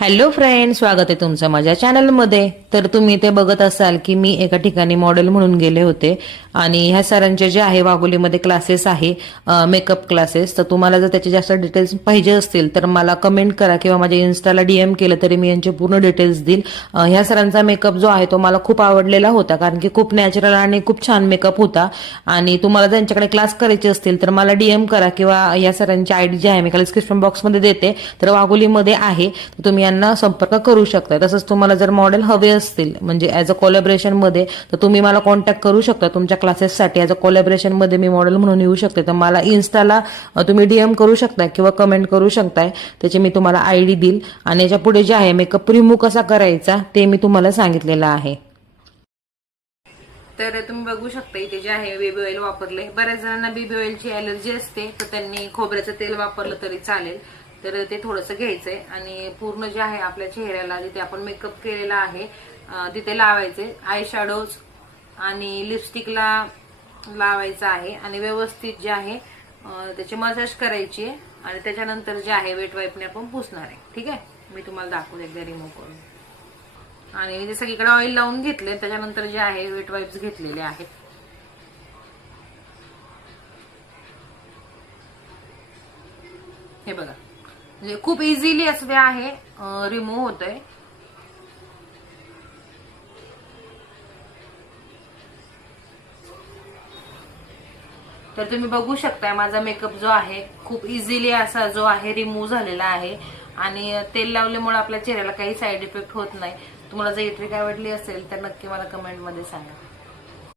Hello friend, स्वागत आहे तुमचं माझ्या चॅनलमध्ये. तर तुम्ही ते बघत असाल की मी एका ठिकाणी मॉडेल म्हणून गेले होते आणि ह्या सरांचे जे आहे वाघोलीमध्ये क्लासेस आहे मेकअप क्लासेस. तर तुम्हाला जर त्याचे जास्त डिटेल्स पाहिजे असतील तर मला कमेंट करा किंवा माझ्या इन्स्टाला DM केलं तरी मी यांचे पूर्ण डिटेल्स देईल. ह्या सरांचा मेकअप जो आहे तो मला खूप आवडलेला होता, कारण की खूप नॅचरल आणि खूप छान मेकअप होता. आणि तुम्हाला त्यांच्याकडे क्लास करायचे असतील तर मला DM करा किंवा या सरांची ID जी आहे मी खाली डिस्क्रिप्शन बॉक्समध्ये देते. तर वाघोलीमध्ये आहे, तुम्ही यांना संपर्क करू शकता. तसंच तुम्हाला जर मॉडेल हवे असतील म्हणजे ॲज अ कोलॅबरेशन मध्ये तर तुम्ही मला कॉन्टॅक्ट करू शकता. तुमच्या क्लासेससाठी ॲज अ कोलॅबरेशन मध्ये मी मॉडेल म्हणून येऊ शकते. तर मला इन्स्टाला तुम्ही DM करू शकता किंवा कमेंट करू शकताय, त्याचे मी तुम्हाला ID देईल. आणि याच्या पुढे जे आहे मेकअप रिमूव्ह कसा करायचा ते मी तुम्हाला सांगितलेलं आहे. तर तुम्ही बघू शकता इथे जे आहे बेबी ऑइल वापरले. बऱ्याच जणांना बेबी ऑइलची ॲलर्जी असते, तर त्यांनी खोबऱ्याचं तेल वापरलं तरी चालेल. तर ते थोडंसं घ्यायचंय आणि पूर्ण जे आहे आपल्या चेहऱ्याला जिथे आपण मेकअप केलेला आहे तिथे लावायचे. आय शॅडोज आणि लिपस्टिकला लावायचं आहे आणि व्यवस्थित जे आहे त्याची मसाज करायची आहे. आणि त्याच्यानंतर जे आहे वेट वाईपने आपण पुसणार आहे. ठीक आहे, मी तुम्हाला दाखवते एकदा रिमूव्ह करून. आणि ते सगळीकडे ऑइल लावून घेतले, त्याच्यानंतर जे आहे वेट वाईप्स घेतलेले आहेत. हे बघा, म्हणजे खूप इझिली असं ते आहे रिमूव्ह होतंय. तर तुम्ही बघू शकताय माझा मेकअप जो आहे खूप इझिली असा जो आहे रिमूव्ह झालेला आहे. आणि तेल लावल्यामुळे आपल्या चेहऱ्याला काही साईड इफेक्ट होत नाही. तुम्हाला जर ही ट्रिक आवडली असेल तर नक्की मला कमेंटमध्ये सांगा.